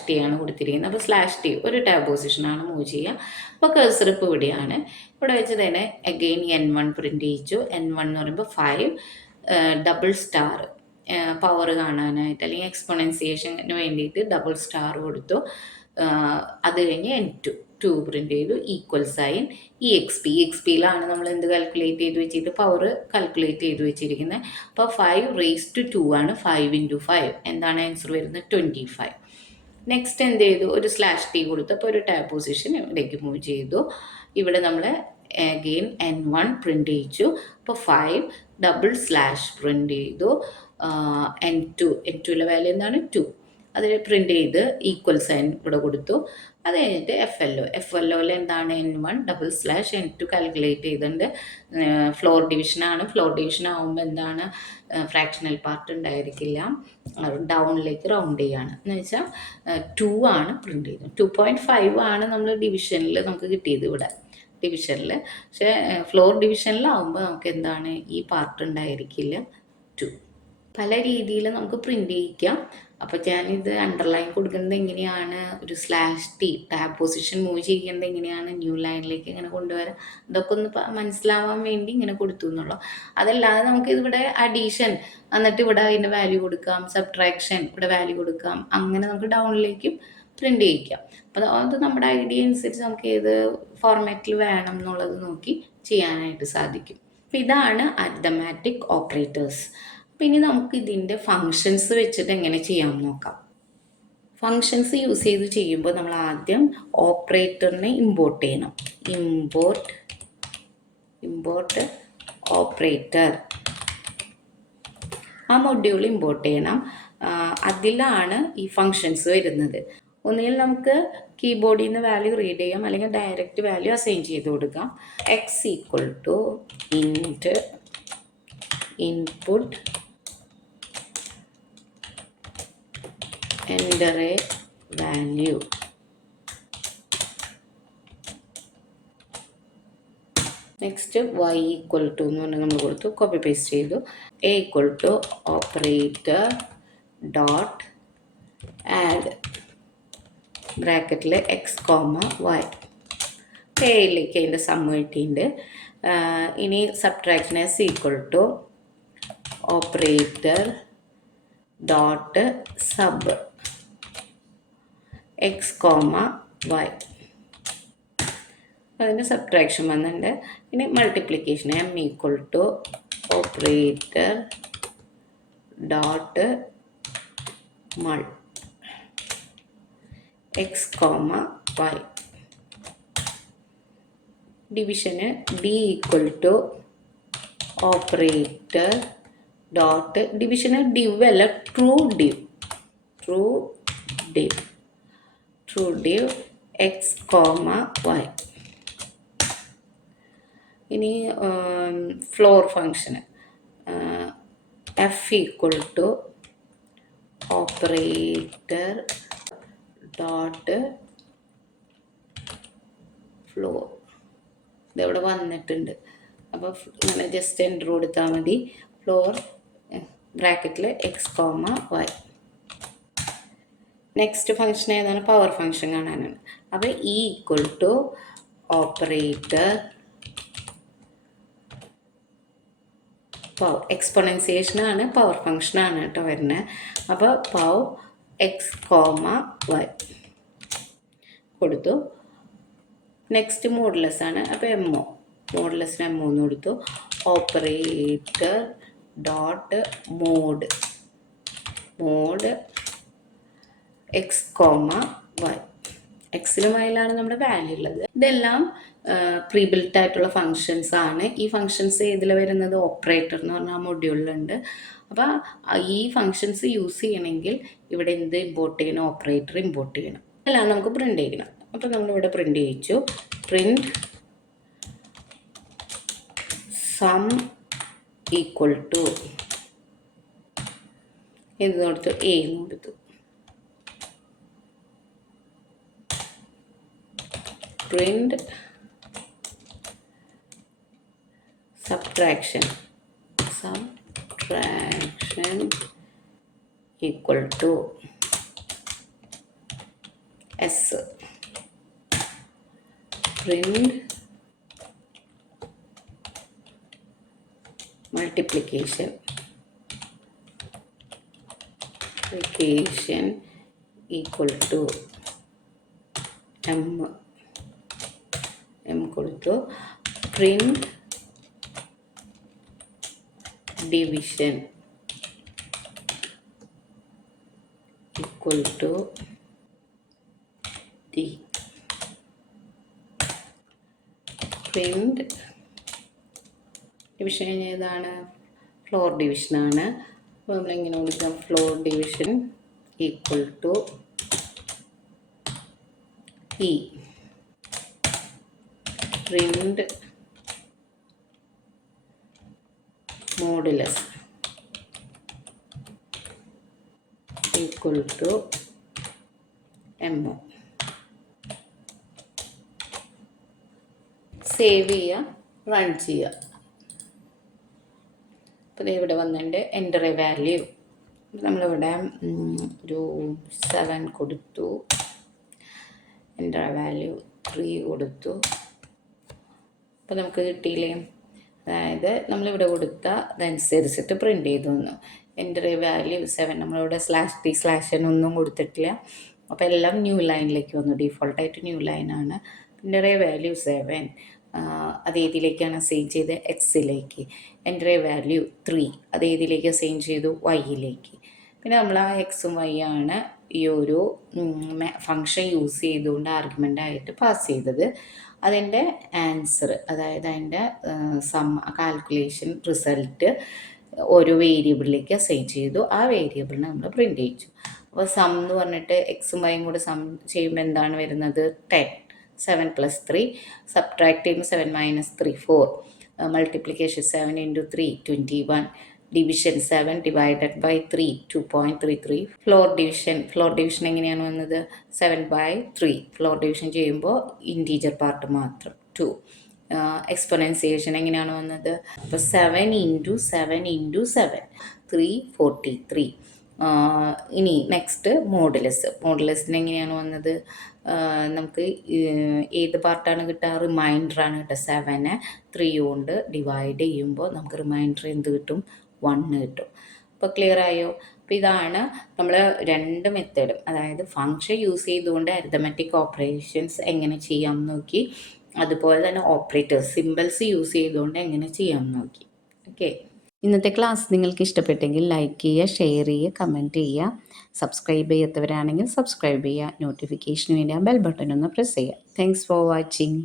/t ആണ് കൊടുത്തിരിക്കുന്നത്. അപ്പോൾ /t ഒരു ടാബ് പൊസിഷനാണ് മൂവ് ചെയ്യുക. അപ്പോൾ കഴ്സർ ഇപ്പോൾ ഇവിടെയാണ്. ഇവിടെ വെച്ച് തന്നെ അഗെയിൻ N1 പ്രിൻ്റ് ചെയ്യിച്ചു. N1 എന്ന് പറയുമ്പോൾ 5 ഡബിൾ സ്റ്റാർ പവർ കാണാനായിട്ട് അല്ലെങ്കിൽ എക്സ്പൊണൻസിയേഷന് വേണ്ടിയിട്ട് ഡബിൾ സ്റ്റാർ കൊടുത്തു. അത് കഴിഞ്ഞ് N2 പ്രിൻ്റ് ചെയ്തു. ഈക്വൽ സൈൻ EXPയിലാണ് നമ്മൾ എന്ത് കാൽക്കുലേറ്റ് ചെയ്ത് വെച്ചിട്ട് പവർ കാൽക്കുലേറ്റ് ചെയ്ത് വെച്ചിരിക്കുന്നത്. അപ്പോൾ 5⁻2 ആണ്. 5 × 5 എന്താണ് ആൻസർ വരുന്നത്? 25. നെക്സ്റ്റ് എന്ത് ചെയ്തു? ഒരു /t കൊടുത്തു. അപ്പോൾ ഒരു ടാബ് പൊസിഷൻ ഇവിടേക്ക് മൂവ് ചെയ്തു. ഇവിടെ നമ്മൾ അഗെയിൻ N1 പ്രിൻ്റ് ചെയ്യിച്ചു. അപ്പോൾ 5 ഡബിൾ സ്ലാഷ് പ്രിൻ്റ് ചെയ്തു. N2ലെ വാല്യൂ എന്താണ്? 2. അതിൽ പ്രിൻ്റ് ചെയ്ത് ഈക്വൽ സൈൻ ഇവിടെ കൊടുത്തു. അത് കഴിഞ്ഞിട്ട് FLOയിൽ എന്താണ്? N1 double slash N2 calculate ചെയ്തിട്ടുണ്ട്. ഫ്ലോർ ഡിവിഷൻ ആകുമ്പോൾ എന്താണ്? ഫ്രാക്ഷണൽ പാർട്ട് ഉണ്ടായിരിക്കില്ല. ഡൗണിലേക്ക് റൗണ്ട് ചെയ്യാണ് എന്ന് വെച്ചാൽ 2 ആണ് പ്രിൻ്റ് ചെയ്തത്. 2.5 ആണ് നമ്മൾ ഡിവിഷനിൽ നമുക്ക് കിട്ടിയത് ഇവിടെ ഡിവിഷനിൽ. പക്ഷേ ഫ്ലോർ ഡിവിഷനിലാവുമ്പോൾ നമുക്ക് എന്താണ്? ഈ പാർട്ട് ഉണ്ടായിരിക്കില്ല 2. പല രീതിയിൽ നമുക്ക് പ്രിൻ്റ് ചെയ്യിക്കാം. അപ്പോൾ ഞാനിത് അണ്ടർലൈൻ കൊടുക്കുന്നത് എങ്ങനെയാണ്? ഒരു /t ടാബ് പൊസിഷൻ മൂവ് ചെയ്യുന്നത് എങ്ങനെയാണ്? ന്യൂ ലൈനിലേക്ക് ഇങ്ങനെ കൊണ്ടുവരാം. ഇതൊക്കെ ഒന്ന് മനസ്സിലാവാൻ വേണ്ടി ഇങ്ങനെ കൊടുത്തു എന്നുള്ളൂ. അതല്ലാതെ നമുക്ക് ഇതിവിടെ അഡീഷൻ എന്നിട്ട് ഇവിടെ അതിൻ്റെ വാല്യൂ കൊടുക്കാം, സബ്ട്രാക്ഷൻ ഇവിടെ വാല്യൂ കൊടുക്കാം. അങ്ങനെ നമുക്ക് ഡൗണിലേക്കും പ്രിൻ്റ് ചെയ്യിക്കാം. അപ്പോൾ അത് നമ്മുടെ ഐഡിയ അനുസരിച്ച് നമുക്ക് ഏത് ഫോർമാറ്റിൽ വേണം എന്നുള്ളത് നോക്കി ചെയ്യാനായിട്ട് സാധിക്കും. അപ്പോൾ ഇതാണ് അരിത്മെറ്റിക് ഓപ്പറേറ്റേഴ്സ്. പിന്നെ നമുക്ക് ഇതിൻ്റെ ഫങ്ഷൻസ് വെച്ചിട്ട് എങ്ങനെ ചെയ്യാമെന്ന് നോക്കാം. ഫങ്ഷൻസ് യൂസ് ചെയ്ത് ചെയ്യുമ്പോൾ നമ്മൾ ആദ്യം ഓപ്പറേറ്ററിനെ ഇമ്പോർട്ട് ചെയ്യണം. ഇമ്പോർട്ട് ഓപ്പറേറ്റർ, ആ മൊഡ്യൂൾ ഇമ്പോർട്ട് ചെയ്യണം. അതിലാണ് ഈ ഫങ്ഷൻസ് വരുന്നത്. ഒന്നുകിൽ നമുക്ക് കീബോർഡിൽ നിന്ന് വാല്യൂ റീഡ് ചെയ്യാം, അല്ലെങ്കിൽ ഡയറക്റ്റ് വാല്യൂ അസൈൻ ചെയ്ത് കൊടുക്കാം. x = int input enter a value. Next y = എന്ന് പറഞ്ഞാൽ നമ്മൾ കൊടുത്തു, കോപ്പി പേസ്റ്റ് ചെയ്തു. a = ഓപ്പറേറ്റർ ഡോട്ട് ആഡ് ബ്രാക്കറ്റിൽ x, y. എയിലേക്ക് അതിൻ്റെ സമ്മ് കിട്ടിയിട്ടുണ്ട്. ഇനി subtraction s = operator dot sub x, y. അതിൻ്റെ സബ്ട്രാക്ഷൻ വന്നിട്ടുണ്ട്. ഇനി multiplication m = operator dot mul x, y. ഡിവിഷന് d = ഓപ്പറേറ്റർ ഡോട്ട് ഡിവിഷന് div അല്ല, ട്രൂ div x, y. ഇനി ഫ്ലോർ ഫങ്ഷന് f = ഓപ്പറേറ്റർ ഡോട്ട് ഫ്ലോർ. ഇതവിടെ വന്നിട്ടുണ്ട്. അപ്പോൾ ഇങ്ങനെ ജസ്റ്റ് എൻ്റർ കൊടുത്താൽ മതി. ഫ്ലോർ ബ്രാക്കറ്റിൽ x, y. നെക്സ്റ്റ് ഫങ്ഷൻ ഏതാണ്? പവർ ഫങ്ഷൻ കാണാനാണ്. അപ്പോൾ e = ഓപ്പറേറ്റർ പവർ. എക്സ്പൊണൻസിയേഷനാണ്, പവർ ഫങ്ഷനാണ് കേട്ടോ വരുന്നത്. അപ്പോൾ പവർ x, y കൊടുത്തു. നെക്സ്റ്റ് മോഡുലസ് ആണ്. അപ്പോൾ എംഒ, മോഡുലസിന് എംഒ എന്ന് കൊടുത്തു. Operator dot mod x comma y. എക്സിലും വൈയിലാണ് നമ്മുടെ വാല്യൂ ഉള്ളത്. ഇതെല്ലാം പ്രീ ബിൽറ്റ് ആയിട്ടുള്ള ഫങ്ഷൻസ് ആണ്. ഈ ഫങ്ഷൻസ് ഇതിൽ വരുന്നത് ഓപ്പറേറ്റർ എന്ന് പറഞ്ഞാൽ മൊഡ്യൂളിലുണ്ട്. അപ്പോൾ ഈ ഫങ്ഷൻസ് യൂസ് ചെയ്യണമെങ്കിൽ ഇവിടെ എന്ത് ഇമ്പോർട്ട് ചെയ്യണം? ഓപ്പറേറ്റർ ഇമ്പോർട്ട് ചെയ്യണം. അല്ല, നമുക്ക് പ്രിൻ്റ് ചെയ്യണം. അപ്പോൾ നമ്മളിവിടെ പ്രിൻ്റ് ചെയ്യിച്ചു. പ്രിൻ്റ് സം ഈക്വൽ ടു എന്ത് കൊടുത്തു? എ എന്ന് കൊടുത്തു. Print subtraction equal to s. Print multiplication equal to m കൊടുത്തു. Print division equal to d. Print division ഏതാണ്? ഫ്ലോർ ഡിവിഷനാണ്. അപ്പോൾ നമ്മളിങ്ങനെ കൊടുക്കാം floor division equal to e. Print modulus equal to m o. Save ചെയ്യുക, റൺ ചെയ്യുക. അപ്പോൾ ഇവിടെ വന്നിട്ട് എൻ്റർ എ വാല്യൂ. നമ്മളിവിടെ ഒരു 7 കൊടുത്തു. എൻ്റർ എ വാല്യൂ 3 കൊടുത്തു. അപ്പോൾ നമുക്ക് കിട്ടിയില്ലേ? അതായത് നമ്മളിവിടെ കൊടുത്ത അതനുസരിച്ചിട്ട് പ്രിൻ്റ് ചെയ്തു തന്നു. Enter A value 7. നമ്മളിവിടെ /t/n ഒന്നും കൊടുത്തിട്ടില്ല. അപ്പോൾ എല്ലാം ന്യൂ ലൈനിലേക്ക് വന്നു. ഡീഫോൾട്ടായിട്ട് ന്യൂ ലൈനാണ്. എൻ്റർ എ വാല്യൂ 7 അത് ഏതിലേക്കാണ് അസൈൻ ചെയ്ത്? എക്സിലേക്ക്. എൻ്റർ എ വാല്യൂ 3 അത് ഏതിലേക്ക് അസൈൻ ചെയ്തു? വൈയിലേക്ക്. പിന്നെ നമ്മൾ ആ എക്സും വൈ ആണ് ഈ ഒരു ഫങ്ഷൻ യൂസ് ചെയ്തുകൊണ്ട് ആർഗ്യുമെൻ്റ് ആയിട്ട് പാസ് ചെയ്തത്. അതിൻ്റെ ആൻസർ, അതായത് അതിൻ്റെ കാൽക്കുലേഷൻ റിസൾട്ട് ഓരോ വേരിയബിളിലേക്ക് അസൈൻ ചെയ്തു. ആ വേരിയബിളിനെ നമ്മൾ പ്രിൻ്റ് ചെയ്യിച്ചു. അപ്പോൾ സം എന്ന് പറഞ്ഞിട്ട് എക്സും വൈയും കൂടെ സം ചെയ്യുമ്പോൾ എന്താണ് വരുന്നത്? 10. 7 + 3. സബ്ട്രാക്ട് ചെയ്യുമ്പോൾ 7 - 3 4. മൾട്ടിപ്ലിക്കേഷൻ 7 × 3 21. ഡിവിഷൻ 7 / 3 2.33. ഫ്ലോർ ഡിവിഷൻ എങ്ങനെയാണ് വന്നത്? 7/3. ഫ്ലോർ ഡിവിഷൻ ചെയ്യുമ്പോൾ ഇൻറ്റീജർ പാർട്ട് മാത്രം 2. എക്സ്പൊണൻസിയേഷൻ എങ്ങനെയാണ് വന്നത്? അപ്പോൾ 7 × 7 × 7 343. ഇനി നെക്സ്റ്റ് മോഡുലസിന് എങ്ങനെയാണ് വന്നത്? നമുക്ക് ഏത് പാർട്ടാണ് കിട്ടുക? റിമൈൻഡറാണ് കിട്ടുക. 7 3 കൊണ്ട് ഡിവൈഡ് ചെയ്യുമ്പോൾ നമുക്ക് റിമൈൻഡർ എന്ത് കിട്ടും? 1 കിട്ടും. അപ്പോൾ ക്ലിയർ ആയോ? അപ്പോൾ ഇതാണ് നമ്മൾ 2 മെത്തേഡും, അതായത് ഫങ്ഷൻ യൂസ് ചെയ്തുകൊണ്ട് അരിത്തമെറ്റിക് ഓപ്പറേഷൻസ് എങ്ങനെ ചെയ്യാം നോക്കി, അതുപോലെ തന്നെ ഓപ്പറേറ്റേഴ്സ് സിമ്പിൾസ് യൂസ് ചെയ്തുകൊണ്ട് എങ്ങനെ ചെയ്യാം നോക്കി. ഓക്കെ, ഇന്നത്തെ ക്ലാസ് നിങ്ങൾക്ക് ഇഷ്ടപ്പെട്ടെങ്കിൽ ലൈക്ക് ചെയ്യുക, ഷെയർ ചെയ്യുക, കമൻറ്റ് ചെയ്യുക. സബ്സ്ക്രൈബ് ചെയ്യാത്തവരാണെങ്കിൽ സബ്സ്ക്രൈബ് ചെയ്യുക. നോട്ടിഫിക്കേഷന് വേണ്ടി ആ ബെൽ ബട്ടൺ ഒന്ന് പ്രസ് ചെയ്യുക. Thanks for watching.